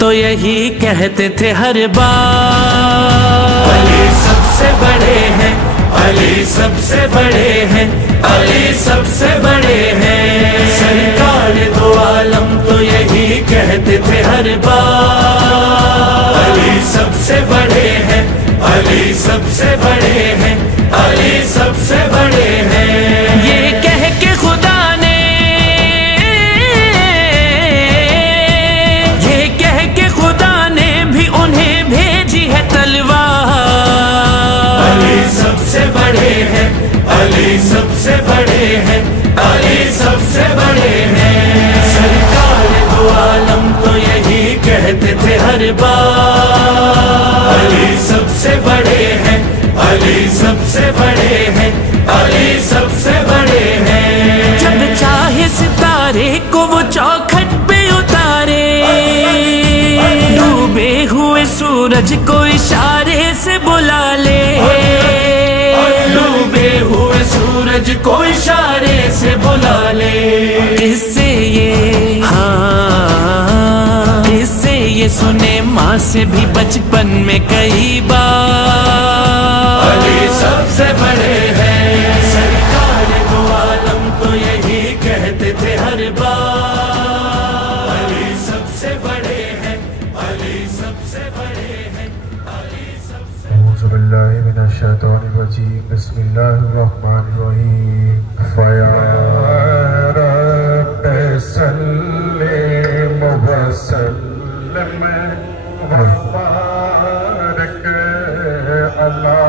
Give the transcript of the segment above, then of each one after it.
तो यही कहते थे हर बार, अली सबसे बड़े हैं, अली सबसे बड़े हैं, अली सबसे बड़े हैं। सरकार दो आलम तो यही कहते थे हर बार, अली सबसे बड़े हैं, अली सबसे बड़े हैं, अली सबसे बड़े हैं। ये कह के खुदा ने, ये कह के खुदा ने भी उन्हें भेजी है तलवार, अली सबसे बड़े हैं, अली सबसे बड़े हैं, अली सबसे बड़े हैं। सरकार दो आलम तो यही कहते थे हर बार, अली सबसे बड़े हैं, अली सबसे बड़े हैं, अली सबसे बड़े हैं। जब चाहे सितारे को वो चौखट पे उतारे, डूबे हुए सूरज को इशारे से बुला ले, डूबे हुए सूरज को इशारे से बुला ले। किससे ये, हाँ किससे ये सुने माँ से भी बचपन में कई बार, अली सबसे बड़े हैं। सरकार दो आलम तो यही कहते थे हर बार, अली सबसे बड़े हैं, अली सबसे बड़े हैं, अली सबसे। औज़ु बिल्लाहि मिनश शैतानिर रजीम, बिस्मिल्लाहिर रहमानिर रहीम। फया रब्बि सल्लि व सल्लिम व बारिक अला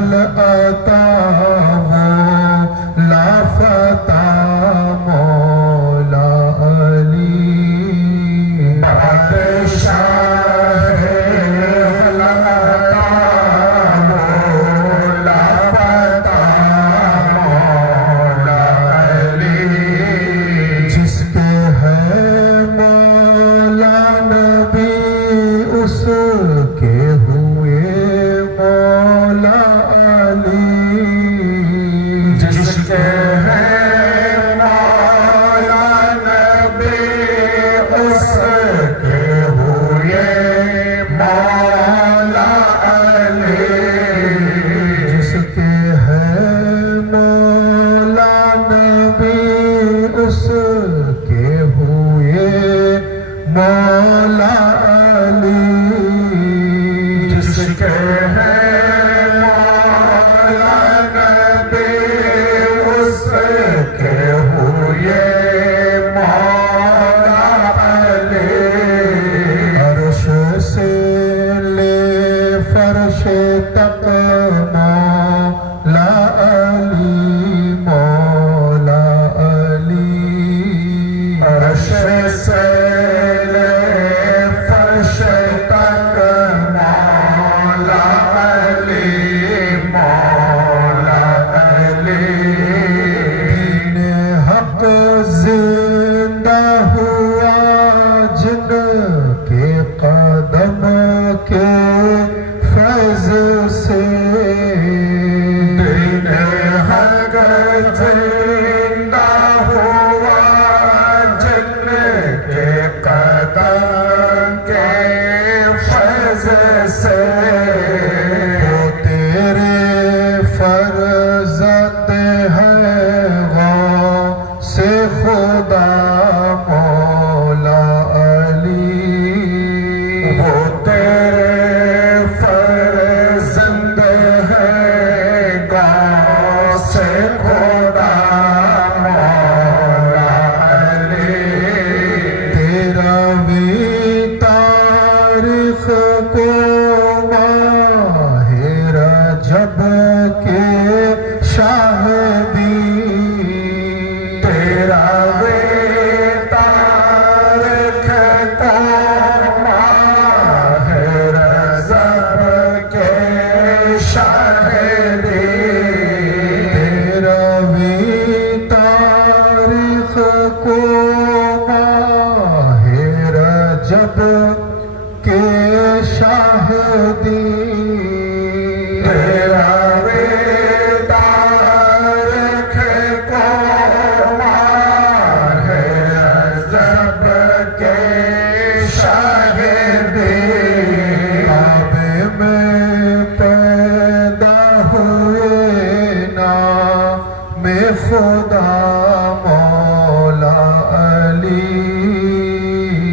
हल अता वो लाफता मौला अली बादशाह हल अता वो लाफता मौला अली जिसके है मौला नबी उसके हुए मौला अली जिसके है मौला नबी उसके हुए मौला अली जिसके है मौला नबी उसके हुए मौला अली जिसके है मौला नबी उसके हुए मौला अली अर्श से ले फर्श तक मौला अली मौला अली अर्श से ले फर्श तक मौला अली मौला अली दीन हक जिंदा हुआ जिनके कदम के फैज से दीन हक जिंदा हुआ जिनके कदम के फैज से वो तेरे फर्जंद है गौ से खुदा मौला अली वो तेरे फर्जंद है गौ से खुदा मौला अली तेरा भी तारीख को माहे रजब के शाहिदी तेरा भी तारीख को माहे रजब के शाहिदी तेरा भी तारीख को माहे रजब के शाहिदी तेरा वे तारीख को माहे रजब के शाहिदी काबे में पैदा हुए ना में खुदा मौला अली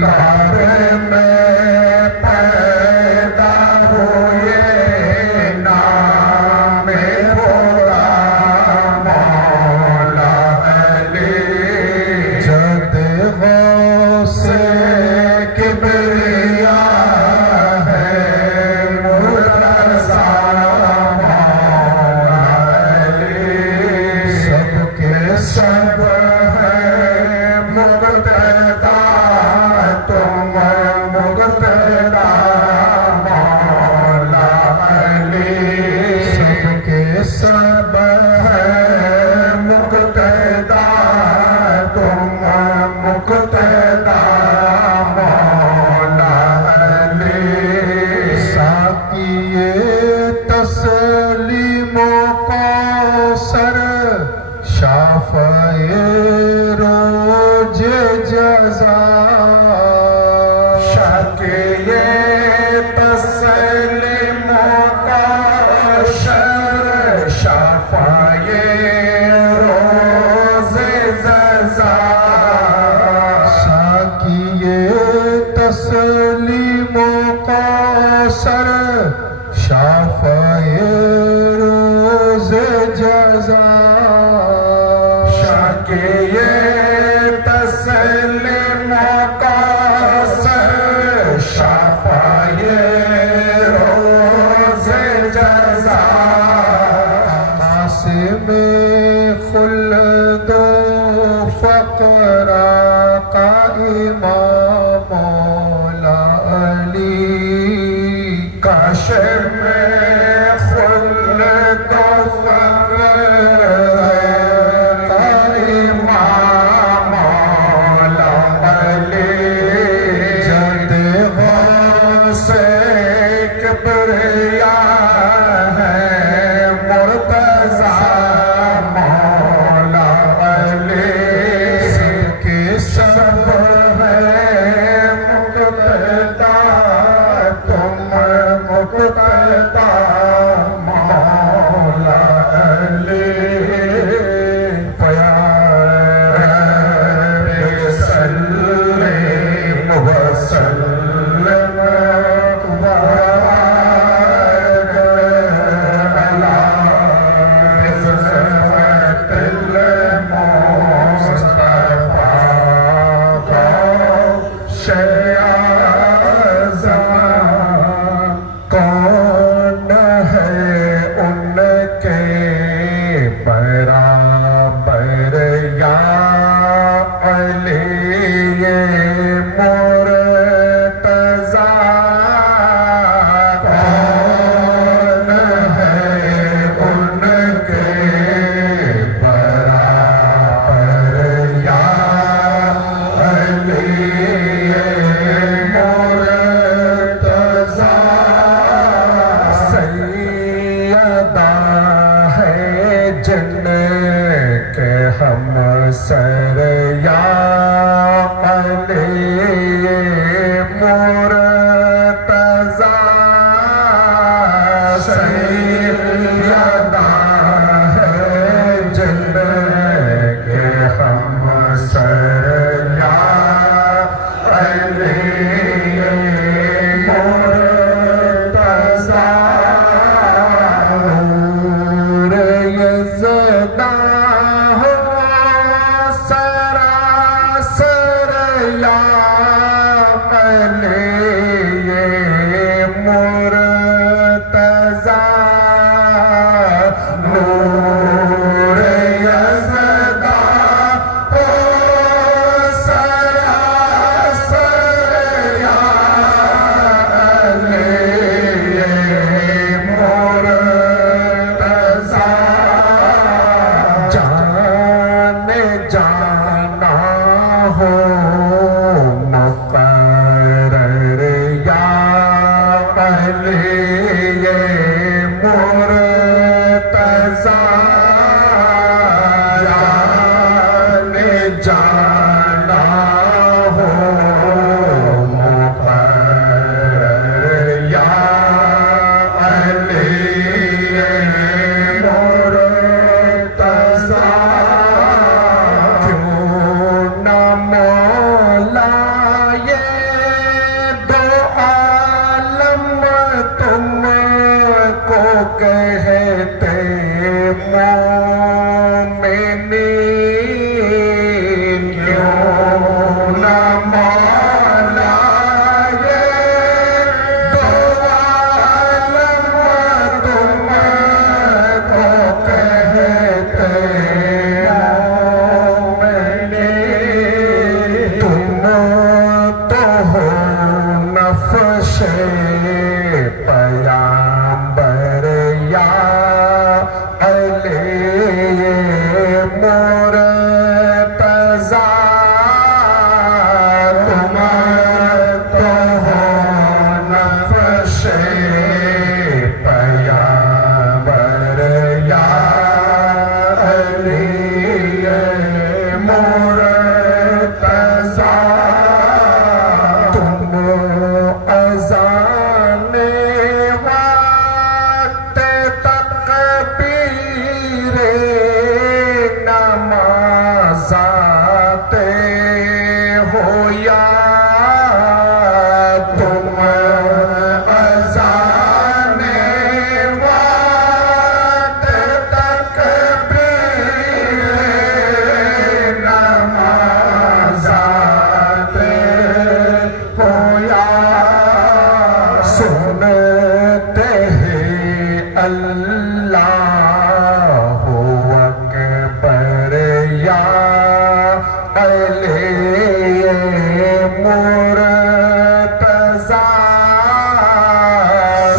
काबे में पैदा हुए नाम खुदा मौला अली जद गौसे किबरिया है मुर्तज़ा मौला अली सबके सब है मुक़्तदा तुम मुक़्तदा मौला अली सबके सब है मुक़्तदा तुम मुक़्तदा मौला अली साकिए तस्लीमो कौसर शाफ़ाए रोज जज़ा शाकिए तस्लीमो कौसर शाफ़ाए रोज जज़ा साकिए तस्लीमो कौसर शाफ़ाए रोज जज़ा शाकिए तस्लीमो कौसर शाफ़ाए रोज जज़ा जिनके हम सर या अली मुर्तज़ा सैयदा है जिनके हम सर या अली मुर्तज़ा नूर यज़दा हो सरासर या अली मुर्तज़ा नूर यज़दा हो सरासर या अली मुर्तज़ा जाने जाना हो मुक़र्रर या अली मुर्तज़ा जाने जाना हो मुक़र्रर या अली मुर्तज़ा क्यों न मौला ये दो आलम तुमको कहते मोमिनीन क्यों न मौला ये दो आलम तुमको कहते मोमिनीन तुम तो हो नफ़्शे पयंबर या अली मुर्तज़ा तुम तो हो नफ़्शे पयंबर या अली मुर्तज़ा तुम अज़ाने वक्त तकबीरे नमाज़ाते हो या तुम अज़ाने वक्त तकबीरे नमाज़ाते हो या सुनते हैं अल्लाह अकबर या अली मुर्तज़ा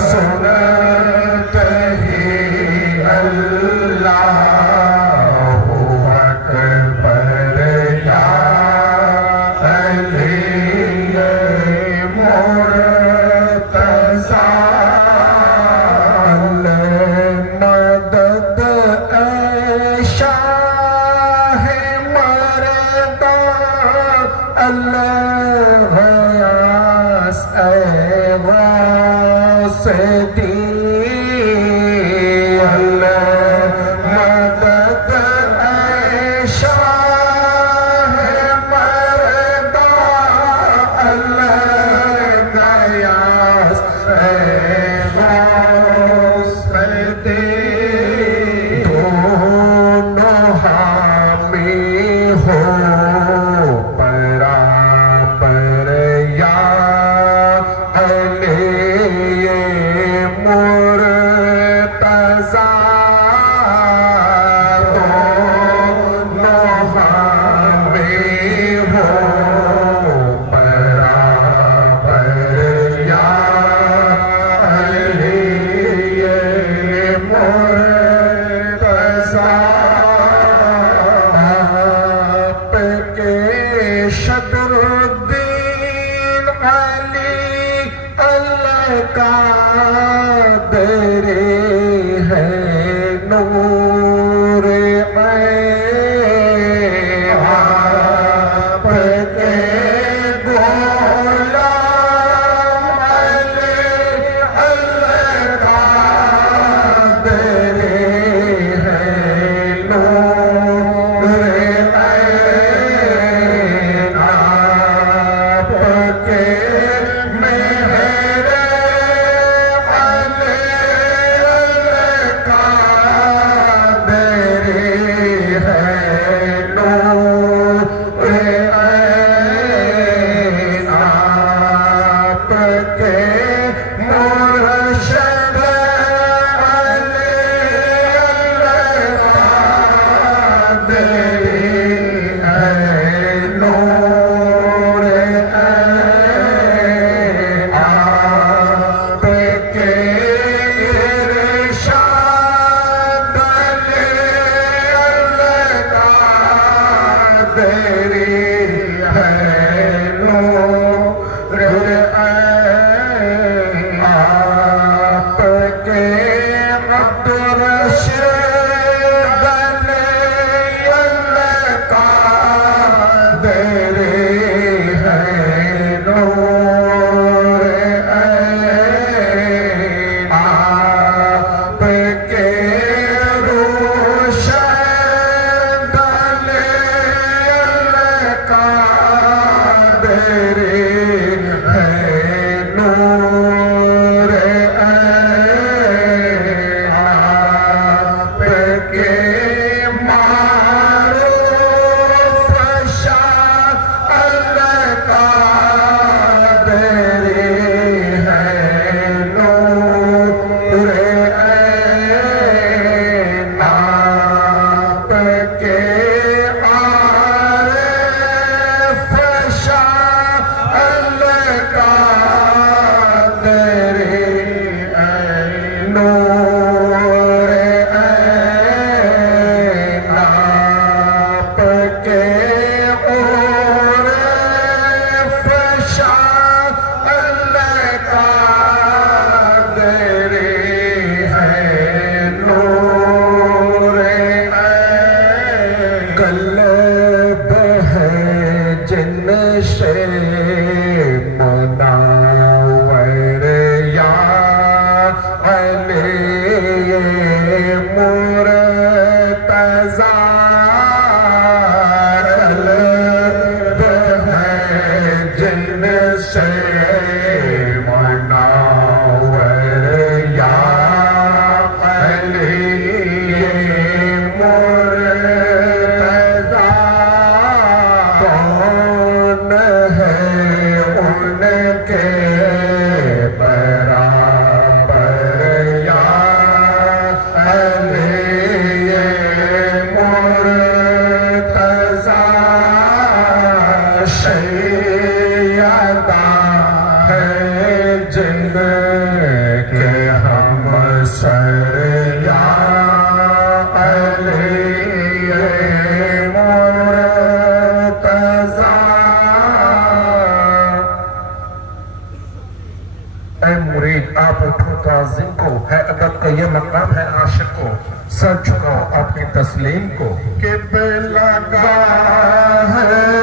सुनते हैं अल्लाह अकबर या अली मुर्तज़ा मदद ऐ शाह मर्दा अल्लाह गयास ऐ गौस दीन मदद ऐ शाह मर्दा अल्लाह गयास ऐ गौस दीन दोनों हामी हो बराबर या अली मुर्तज़ा दोनों हामी हो बराबर या अली मुर्तज़ा आपके शदरुद्दीन अली अल्लाह का दरे है नूर मुर्तज़ा तलब है जिनसे मुनव्वर या अली मुर्तज़ा कौन है उनके को है अदब का ये मकाम है आशिक को सर झुकाओ अपनी तस्लीम को कि लगा है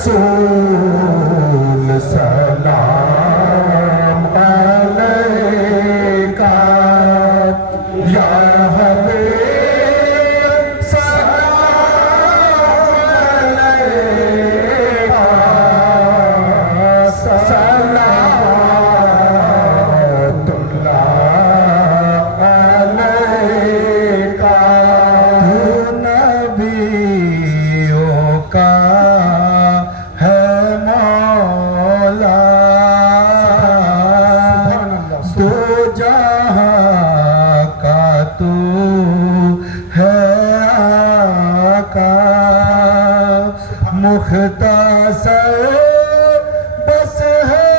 रसूल सलाम अलैका या हबीब सलाम अलैका सलावतुल्लाह अलैका तू नबियों का है मौला तू जहां का तू है आका मुख्तासर बस है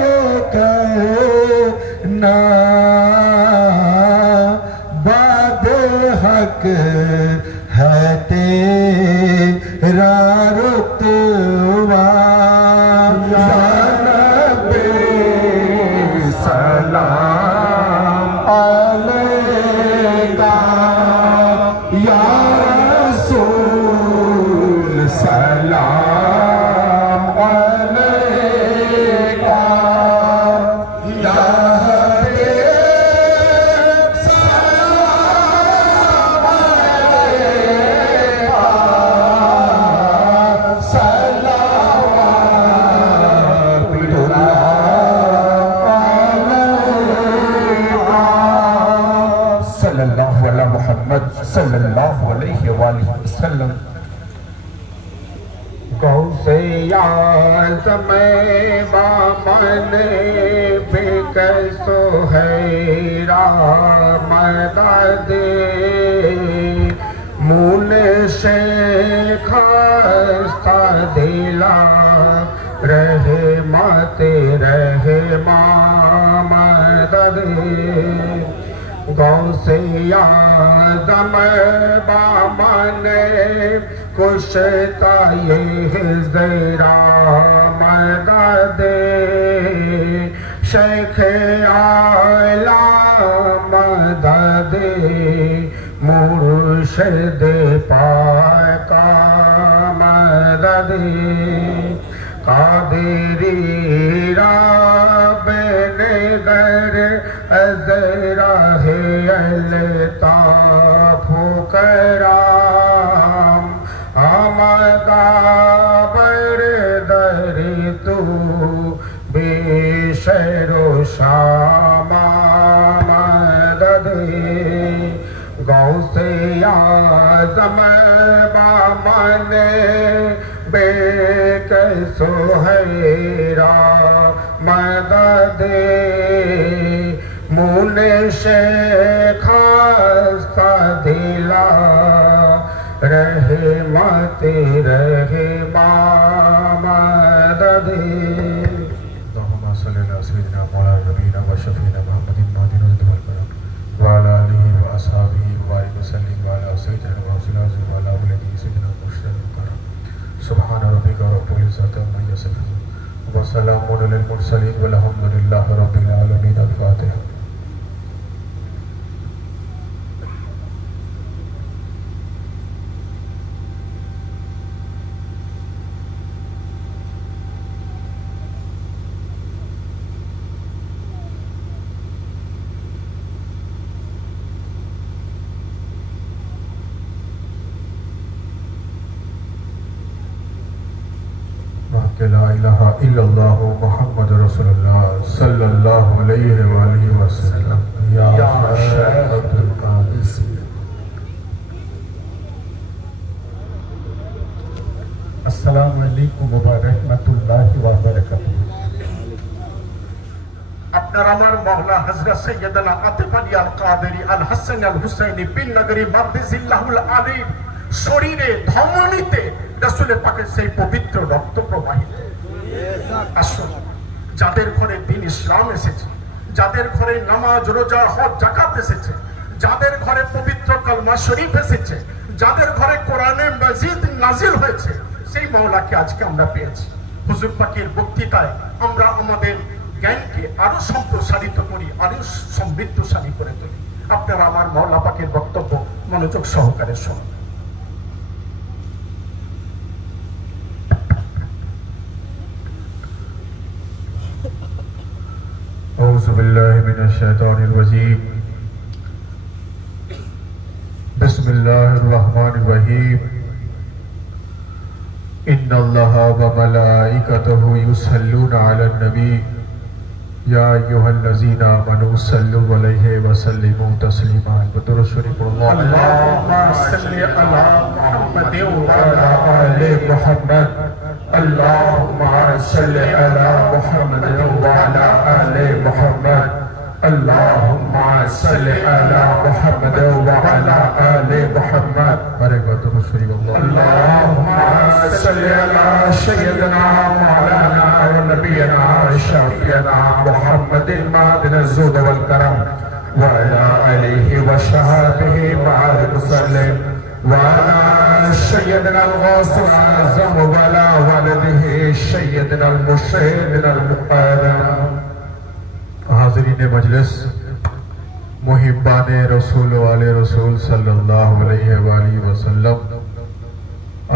ये कहना बादे हक है तेरा रुतबा या नबी सलाम अलैका या रसूल सलाम अलैका या हबीब सलाम अलैका सल्लल्लाहु अला मुहम्मद सल्लल्लाहु अलैहि वसल्लम। गौसे आज़म बामन बेकसो हैरा मदद मूल शेखास्ता दिला रहे माते रहे मदद गौसे आज़म बामन कुशता ये ज़रा मदद शेख आला मदद मुर्शिद पाका मदद कादिरी राबेगर अज़रा है अल्ताफ़ कराम आमदा बरदर तू बेशरो शामा मदद गौसे आज़म बामन बेकसो हैरा मदद मूल शेखास्ता दिला रहे माते रहे मदद अल्लाहुम्मा सल्ली अला सय्यिदिना मौलाना नबीना व शफीना मुहम्मदिन मादिन वल करम व अला आलिहि व असहाबिहि व बारिक वसल्लिम व अला सय्यिदिना मौलाना व अला वलिदी सय्यिदिना मुर्शिद करम सुभान रब्बिका रब्बिल इज्जति अम्मा यसिफून व सलामुन अलल मुरसलीन वल्हम्दुलिल्लाहि रब्बिल आलमीन। अल-फातिहा। ला इलाहा इल्लल्लाह मुहम्मद रसूलुल्लाह सल्लल्लाहु अलैहि व आलिहि वसल्लम। या शेख अब्दुल कादिर। अस्सलामु अलैकुम व रहमतुल्लाहि व बरकातुहू। আপনার আমার মওলা হযরত সৈয়দনা আতিফ আলী আল কাদেরী আল হাসান আল হুসাইনি বিন নগরী মাকদিসিল্লাহুল আলিম শরীরে ধমনীতে রাসূলের পাকের সেই পবিত্র রক্ত প্রবাহিত। আসুন, যাদের ঘরে দ্বীন ইসলাম এসেছে, যাদের ঘরে নামাজ রোজা হজ যাকাত এসেছে, যাদের ঘরে পবিত্র কালমা শরীফ এসেছে, যাদের ঘরে কোরআনে মাজিদ নাজিল হয়েছে, সেই মওলাকে আজকে আমরা পেয়েছি। হুজুর পাকের বক্তৃতায় আমরা আমাদের জ্ঞানকে আরো সম্প্রসারিত করি, আরো সমৃদ্ধশালী করে তুলি। আপনারা আমার মওলা পাকের বক্তব্য মনোযোগ সহকারে শুনুন। بالله من الشيطان الرجيم بسم الله الرحمن الرحيم إن الله وملائكته يصلون على النبي يا أيها الذين آمنوا صلوا عليه وسلموا تسليما بدرود شريف اللهم صل على محمد وعلى آل محمد اللهم صل على محمد وعلى آل محمد اللهم صل على محمد وعلى آل محمد اللهم صل على سيدنا مولانا ونبينا شافينا محمد المعدن الزهد والكرم وعلى آله وصحبه وبارك وسلم وعلى سيدنا الغوث الأعظم وعلى والده سيدنا المرشد المقدم हाज़रीन मजलिस मुहिब्बाने रसूल वाले रसूल सल्लल्लाहु अलैहि वसल्लम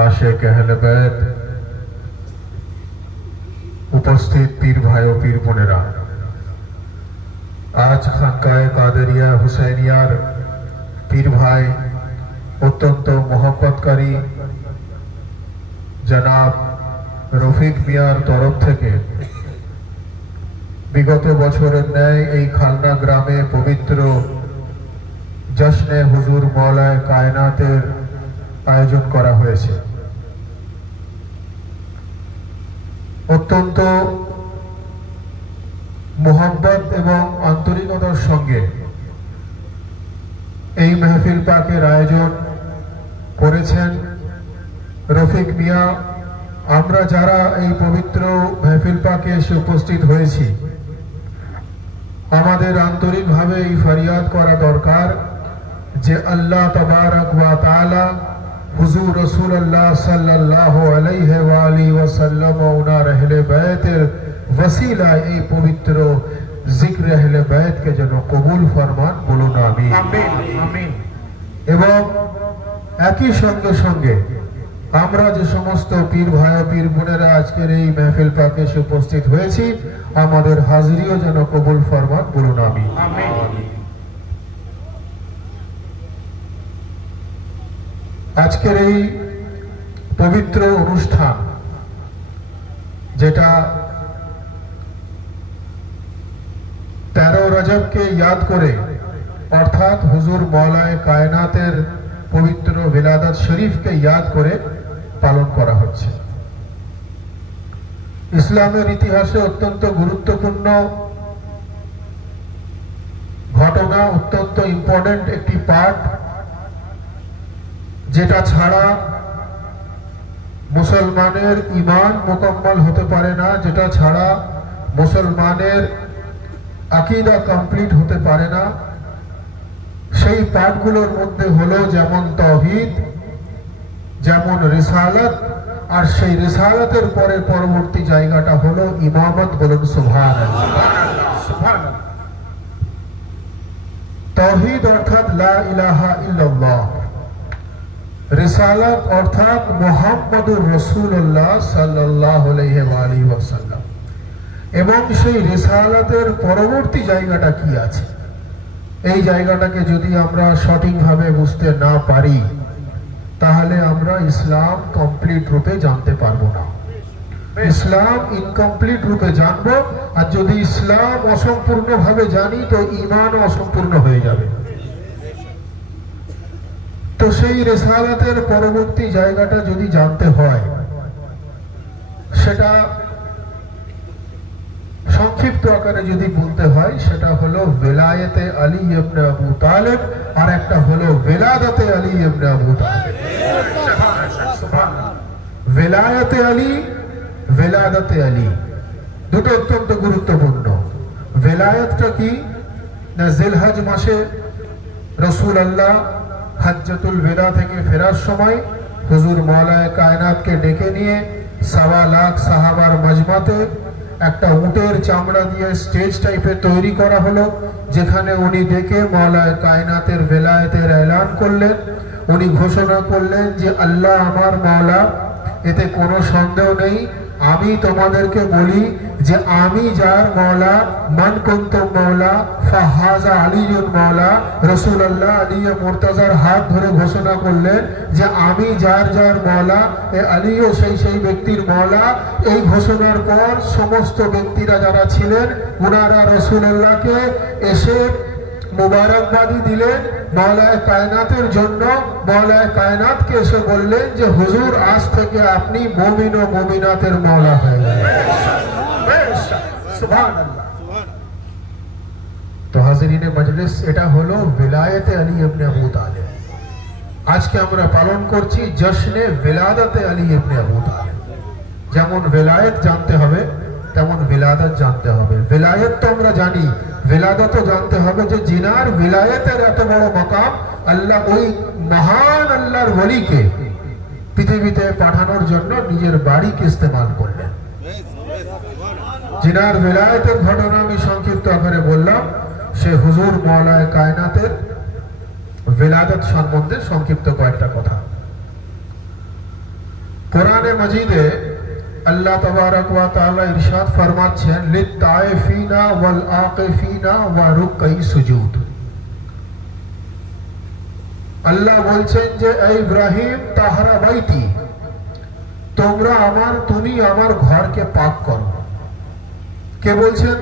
आशिक अहले बैत उपस्थित पीर भाइयों पीर बोनेरा आज खानकाए कादरिया हुसैनियार पीर भाई अत्यंत मोहब्बतकारी जनाब रफिक मियार तरफ থেকে বিগত বছরের ন্যায় এই খালনা গ্রামে পবিত্র জশ্নে হুজুর মওলায়ে কায়নাতের আয়োজন করা হয়েছে। অত্যন্ত মোহাব্বত এবং আন্তরিকতার সঙ্গে এই মাহফিল পাকের আয়োজন করেছেন রফিক মিয়া। আমরা যারা এই পবিত্র মাহফিল পাকে এসে উপস্থিত হয়েছি আমাদের আন্তরিকভাবে এই ফরিয়াদ করা দরকার যে আল্লাহ তাবারক ওয়া তাআলা হুজুর রাসূলুল্লাহ সাল্লাল্লাহু আলাইহি ওয়া আলিহি ওয়াসাল্লাম ও উনার আহলে বাইতের ওসিলায় এই পবিত্র জিক্র আহলে বাইতকে যেন কবুল ফরমান, বলুন আমিন। আমিন আমিন। এবং একই সঙ্গে সঙ্গে আমরা যে সমস্ত পীর ভাই ও পীর বোনেরা আজকের এই মাহফিল পাকে এসে উপস্থিত হয়েছি আমাদের হাজিরিও যেন কবুল ফরমান, বলুন আমিন। আজকের এই পবিত্র অনুষ্ঠান যেটা 13 রজবকে ইয়াদ করে অর্থাৎ হুজুর মওলায়ে কায়নাতের পবিত্র বিলাদত শরীফকে ইয়াদ করে পালন করা হচ্ছে। ইসলামের ইতিহাসে অত্যন্ত গুরুত্বপূর্ণ ঘটনা, অত্যন্ত ইম্পর্টেন্ট একটি পার্ট, যেটা ছাড়া মুসলমানের ঈমান মুকম্মল হতে পারে না, যেটা ছাড়া মুসলমানের আকীদা কমপ্লিট হতে পারে না। সেই পাঠগুলোর মধ্যে হলো যেমন তাওহীদ, যেমন রিসালাত, আর সেই রিসালাতের পরে পরবর্তী জায়গাটা হলো ইমামত, বলুন সুবহানাল্লাহ। তাওহীদ অর্থাৎ লা ইলাহা ইল্লাল্লাহ, রিসালাত অর্থাৎ মুহাম্মদুর রাসূলুল্লাহ সাল্লাল্লাহু আলাইহি ওয়াসাল্লাম। এবং সেই রিসালাতের পরবর্তী জায়গাটা কি আছে, এই জায়গাটাকে যদি আমরা সঠিকভাবে বুঝতে না পারি তাহলে আমরা ইসলাম কমপ্লিট রূপে জানতে পারবো না। ইসলাম ইনকমপ্লিট রূপে জানবো, আর যদি ইসলাম অসম্পূর্ণভাবে জানি তো ঈমান অসম্পূর্ণ হয়ে যাবে। তো সেই রিসালাতের পরবর্তী জায়গাটা যদি জানতে হয় সেটা সংক্ষিপ্ত আকারে যদি বলতে হয় সেটা হলো বেলায়েতে আলী ইবনে আবু তালেব, আর একটা হলো বেলাদতে আলী ইবনে আবু তালেব। বেলায়েতে আলী, বেলাদতে আলী দুটো অত্যন্ত গুরুত্বপূর্ণ। বেলায়েতটা কি না, জিলহজ মাসে রাসূলুল্লাহ হজ্জাতুল বিদা থেকে ফেরার সময় হুজুর মওলায়ে কায়নাতকে ডেকে নিয়ে 1.25 লাখ সাহাবার মজমাতে একটা উটের চামড়া দিয়ে স্টেজ টাইপের তৈরি করা হলো, যেখানে উনি ডেকে মওলায়ে কায়নাতের বেলায়েতের এলান করলেন। উনি ঘোষণা করলেন যে আল্লাহ আমার মাওলা এতে কোনো সন্দেহ নেই। আমি তোমাদেরকে বলি যে আমি যার মওলা, মান কুনতুম মওলা ফাহাজা আলীউন মওলা। রাসূলুল্লাহ আলী মুর্তজার হাত ধরে ঘোষণা করলেন যে আমি যার যার মওলা, এ আলীও সেই ব্যক্তির মওলা। এই ঘোষণার পর সমস্ত ব্যক্তিরা যারা ছিলেন ওনারা রাসূলুল্লাহকে এসে মুবারকবাদি দিলেন মওলায়ে কায়নাতের জন্য। মওলায়ে কায়নাতকে এসে বললেন যে হুজুর আজ থেকে আপনি মুমিন ও মুমিনাতের মওলা হয়ে গেলেন। সুবহানাল্লাহ। তো হাজিরিনে মজলিস, এটা হলো विलायत আলী ইবনে আবু তালেব। আজকে আমরা পালন করছি জশ্নে विलादत আলী ইবনে আবু তালেব। যেমন विलायत জানতে হবে তেমন বিলাদত জানতে হবে। विलायत তো আমরা জানি, বিলাদত জানতে হবে যে জিনার विलायतेর এত বড় মাকাম, আল্লাহ ওই মহান আল্লাহর ওলিকে পৃথিবীতে পাঠানোর জন্য নিজের বাড়িকে ইস্তেমাল করলেন। জিনার विलायतेর ঘটনা আমি সংক্ষিপ্ত আকারে বললাম। সে হুজুর মওলায়ে কায়নাতের विलादत সম্বন্ধে সংক্ষিপ্ত কয়েকটা কথা। কোরআনে মাজিদে আল্লাহ তাবারক ওয়া তাআলা ইরশাদ ফরমাচ্ছেন লিত্তাইফিনা ওয়াল আকিফিনা ওয়া রুকঈ সুজুদ। আল্লাহ বলছেন যে হে ইব্রাহিম তাহরা বাইতি, তুমি আমার ঘরকে পাক করো। কে বলছেন?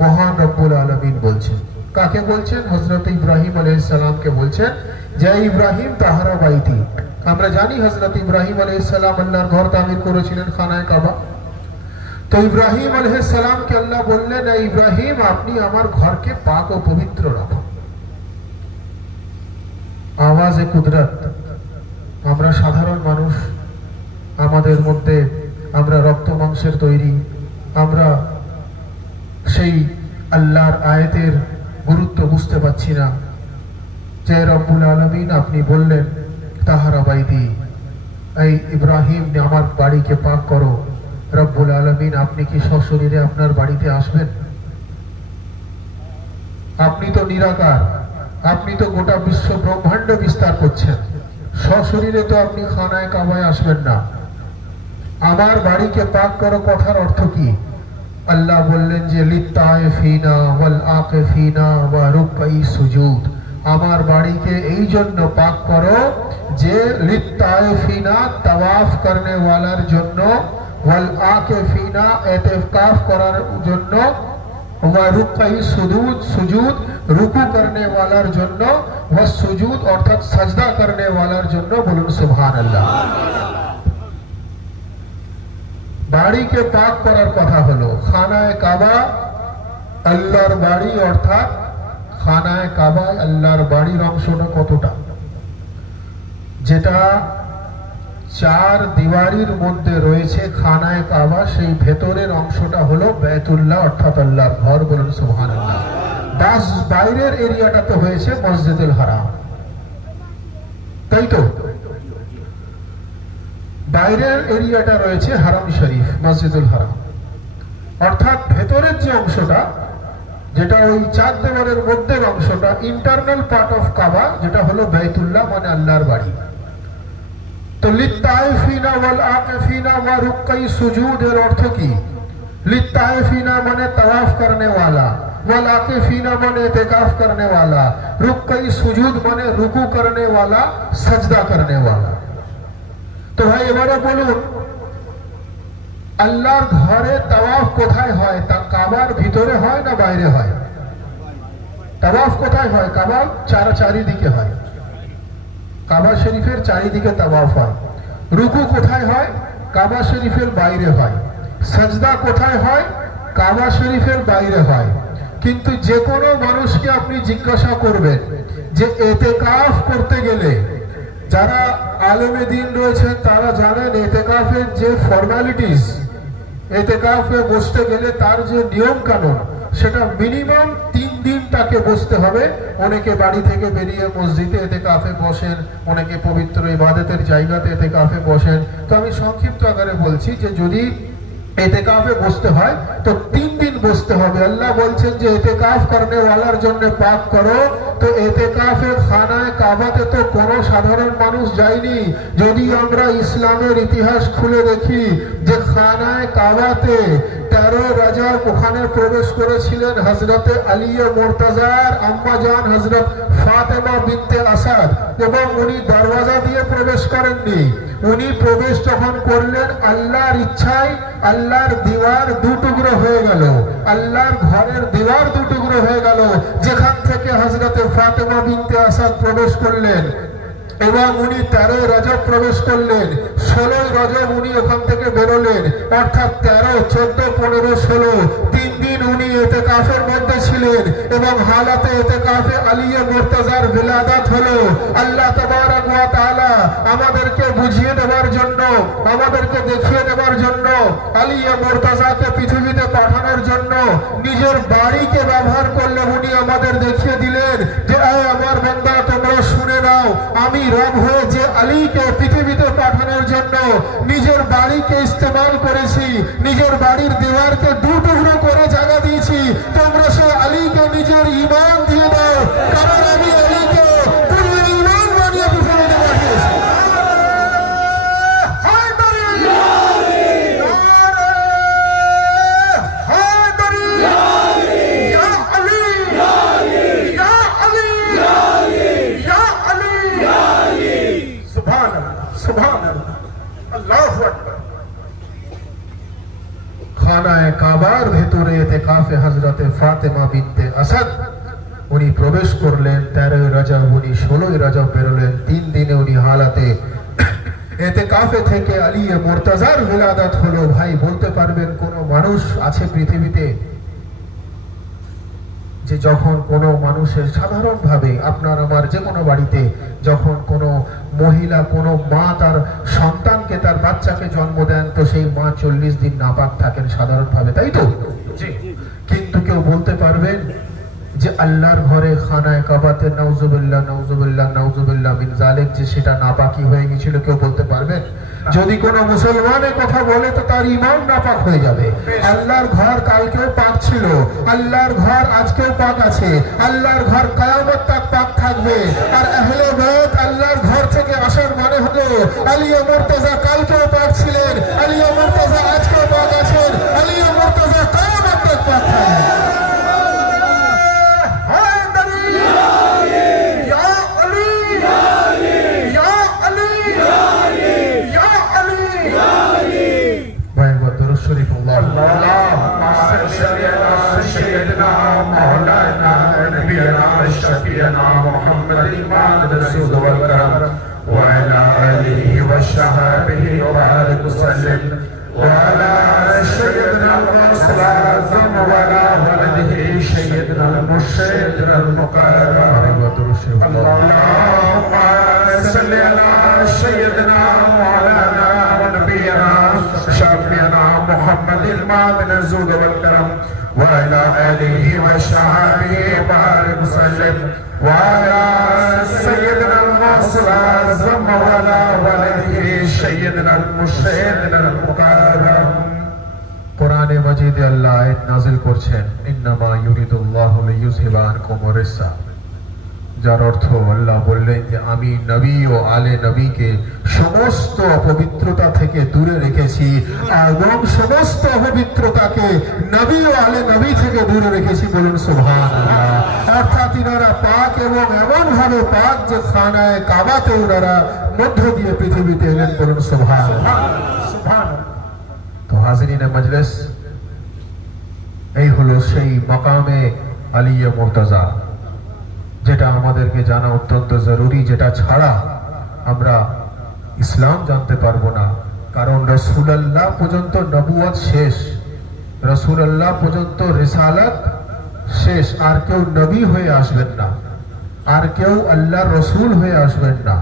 মহান রব্বুল আলামিন বলছেন। কাকে বলছেন? হযরত ইব্রাহিম আলাইহিস সালামকে বলছেন যে ইব্রাহিম তাহরা বাইতি। আমরা জানি হযরত ইব্রাহিম আলাইহিস সালাম আল্লাহর ঘর তামির করেছিলেন, খানায়ে কাবা। তো ইব্রাহিম আলাইহিস সালামকে আল্লাহ বললেন হে ইব্রাহিম আপনি আমার ঘরকে পাক ও পবিত্র রাখুন। আওয়াজে কুদরত। আমরা সাধারণ মানুষ, আমাদের মধ্যে আমরা রক্ত মাংসের তৈরি, আমরা সেই আল্লাহর আয়াতের গুরুত্ব বুঝতে পারছি না যে রব্বুল আলামিন আপনি বললেন তাহারা বাইতি, এই ইব্রাহিম আমার বাড়িকে পাক করো। রব্বুল আলামিন আপনি কি সশরীরে আপনার বাড়িতে আসবেন? আপনি তো নিরাকার, আপনি তো গোটা বিশ্ব ব্রহ্মাণ্ড বিস্তার করছেন, সশরীরে তো আপনি খানায়ে কাবায় আসবেন না। আমার বাড়িকে পাক করো কথার অর্থ কি? আল্লাহ বললেন যে লিত্তাইফিনা ওয়াল আকিফিনা ওয়া রুকঈ সুজুদ। আমার বাড়িকে এই জন্য পাক করো যে লিত্তাইফিনা তাওয়াফ করনে ওয়ালার জন্য, ওয়াল আকিফিনা ইতিকাফ করার জন্য, ওয়া রুকঈ সুজুদ রুকু করনে ওয়ালার জন্য, ওয়া সুজুদ অর্থাৎ সাজদা করনে ওয়ালার জন্য। বলুন সুবহানাল্লাহ। বাড়িকে পাক করার কথা হলো। খানায়ে কাবা আল্লাহর বাড়ি, অর্থাৎ খানায়ে কাবায় আল্লাহর বাড়ির অংশটা কতটা? যেটা চার দিওয়ারির মধ্যে রয়েছে খানায়ে কাবা, সেই ভেতরের অংশটা হলো বাইতুল্লাহ অর্থাৎ আল্লাহর ঘর। বলুন সুবহানাল্লাহ। বাইরের এরিয়াটাতে হয়েছে মসজিদুল হারাম, তাই তো? বাইরের এরিয়াটা রয়েছে হারাম শরীফ, মসজিদুল হারাম। অর্থাৎ ভেতরের যে অংশটা, যেটা ওই চার দেওয়ালের মধ্যের অংশটা, ইন্টারনাল পার্ট অফ কাবা, যেটা হলো বাইতুল্লাহ মানে আল্লাহর বাড়ি। তো লিত্তাইফিনা ওয়াল আকিফিনা ওয়া রুকঈ সুজুদ এর অর্থ কি? লিত্তাইফিনা মানে তাওয়াফ করনে ওয়ালা, ওয়াল আকিফিনা মানে ইতিকাফ করনে ওয়ালা, রুকঈ সুজুদ মানে রুকু করনে ওয়ালা, সাজদা করনে ওয়ালা। তো ভাই এবারে বলুন আল্লাহর ঘরে তাওয়াফ কোথায় হয়? তা কাবার ভিতরে হয় না বাইরে হয়? তাওয়াফ কোথায় হয়? কাবার চারিদিকে হয়, কাবা শরীফের চারিদিকে তাওয়াফ হয়। রুকু কোথায় হয়? কাবা শরীফের বাইরে হয়। সাজদা কোথায় হয়? কাবা শরীফের বাইরে হয়। কিন্তু যে কোনো মানুষকে আপনি জিজ্ঞাসা করবেন যে ইতিকাফ করতে গেলে, যারা আলেমে দিন রয়েছেন তারা জানেন ইতিকাফের যে ফর্মালিটিস, ইতিকাফে বসতে গেলে তার যে নিয়ম কানুন, সেটা মিনিমাম 3 দিন তাকে বসতে হবে। অনেকে বাড়ি থেকে বেরিয়ে মসজিদে ইতিকাফে বসেন, অনেকে পবিত্র ইবাদতের জায়গাতে ইতিকাফে বসেন। তো আমি সংক্ষিপ্ত আকারে বলছি যে যদি এতেকাফে বসতে হয় তো 3 দিন বসতে হবে। আল্লাহ বলছেন যে এতেকাফ করনে ওয়ালার জন্য পাক করো। তো এতেকাফে খানায় কাবাতে তো কোনো সাধারণ মানুষ যায়নি। যদি আমরা ইসলামের ইতিহাস খুলে দেখি যে খানায় কাবাতে 13 রজব ওখানে প্রবেশ করেছিলেন হযরতে আলী মুর্তজার আম্মা জান হযরত ফাতেমা বিনতে আসাদ, এবং উনি দরওয়াজা দিয়ে প্রবেশ করেননি। উনি প্রবেশ যখন করলেন আল্লাহর ইচ্ছায় আল্লাহর দিওয়ার 2 টুকরো হয়ে গেল, আল্লাহর ঘরের দিওয়ার 2 টুকরো হয়ে গেল, যেখান থেকে হযরতে ফাতেমা বিনতে আসাদ প্রবেশ করলেন। এবং উনি 13 রজব প্রবেশ করলেন, 16 রজব উনি ওখান থেকে বেরোলেন, অর্থাৎ 13, 14, 15, 16 3 দিন উনি ইতিকাফের মধ্যে ছিলেন। এবং হালাতে ইতিকাফে আলী মুর্তজার বিলাদাত হলো। আল্লাহ তাবারক ওয়া তাআলা আমাদেরকে বুঝিয়ে দেওয়ার জন্য, আমাদেরকে দেখিয়ে দেওয়ার জন্য, আলী মুর্তজাকে পৃথিবীতে পাঠানোর জন্য নিজের বাড়িকে ব্যবহার করলে উনি আমাদের দেখিয়ে দিলেন যে আমার বান্দা তোমরা শুনে নাও, আমি রব হয়ে যে আলীকে পৃথিবীতে পাঠানোর জন্য নিজের বাড়িকে ইস্তেমাল করেছি, নিজের বাড়ির দেওয়ারকে 2 টুকরো করে জায়গা দিয়েছি। তোমরা সে আলীকে নিজের ঈমান দিয়ে দাও, কারণ আমি আলীকে পুরো ঈমান বানিয়ে পৃথিবীতে পাঠিয়েছি। খানায় কাবার ভেতরে ইতিকাফে হযরতে ফাতেমা বিনতে আসাদ উনি প্রবেশ করলেন। 13 রজব উনি 16 রজব বেরোলেন। 3 দিনে উনি হালাতে ইতিকাফে থেকে আলী মুর্তজার বিলাদাত হলো। ভাই বলতে পারবেন কোন মানুষ আছে পৃথিবীতে যে যখন কোনো মানুষের সাধারণভাবে আপনার আমার যে কোনো বাড়িতে যখন কোনো মহিলা কোনো মা তার সন্তানকে তার বাচ্চাকে জন্ম দেন তো সেই মা 40 দিন নাপাক থাকেন সাধারণভাবে, তাই তো? কিন্তু কেউ বলতে পারবেন যে আল্লাহর ঘরে খানায় কাবাতে নাউজুবিল্লাহ নাউজুবিল্লাহ নাউজুবিল্লাহ মিন যালিক যে সেটা নাপাকি হয়ে গিয়েছিল, কেউ বলতে পারবেন? যদি কোনো মুসলমানের কথা বলে তো তার ঈমান নাপাক হয়ে যাবে। আল্লাহর ঘর কালকেও পাক ছিল, আল্লাহর ঘর আজকেও পাক আছে, আল্লাহর ঘর কিয়ামত তক পাক থাকবে। আর আহলে বাইত আল্লাহর ঘর থেকে আসার মানে হলো আলী মুর্তজা কালকেও পাক ছিলেন, আলী মুর্তজা আজকেও পাক আছেন, আলী মুর্তজা কিয়ামত তক পাক থাকবেন। شفيعنا محمد المعبد الرسول والكرم وعلى آله وصحبه وبارك وسلم وعلى سيدنا الرسول الأعظم وعلى ولده سيدنا المرشد المقرب اللهم صل على سيدنا مولانا ونبينا شفيعنا محمد المعبد الرسول والكرم وعلى آله وصحبه وبارك وسلم وعلى سيدنا الرسول الأعظم وعلى ولده سيدنا المرشد المقرب। কোরআনে মাজিদে আল্লাহ আয়াত নাযিল করছেন ইন্নামা ইউরিদুল্লাহু লিইয়ুযহিবা আনকুম রিসা, যার অর্থ আল্লাহ বললেন যে আমি নবী ও আলে নবীকে সমস্ত অপবিত্রতা থেকে দূরে রেখেছি এবং সমস্ত অপবিত্রতাকে নবী ও আলে নবী থেকে দূরে রেখেছি। বলুন সুবহানাল্লাহ। অর্থাৎ ইনারা পাক এবং এমন ভাবে পাক যে খানায় কাবাতে ওনারা মধ্য দিয়ে পৃথিবীতে এলেন। বলুন সুবহানাল্লাহ। তো হাজিরিনে মজলিস, এই হলো সেই মাকামে আলী মুর্তজা যেটা আমাদেরকে জানা অত্যন্ত জরুরি, যেটা ছাড়া আমরা ইসলাম জানতে পারবো না। কারণ রাসূলুল্লাহ পর্যন্ত নবুয়ত শেষ, রাসূলুল্লাহ পর্যন্ত রিসালাত শেষ, আর কেউ নবী হয়ে আসবেন না, আর কেউ আল্লাহর রাসূল হয়ে আসবেন না।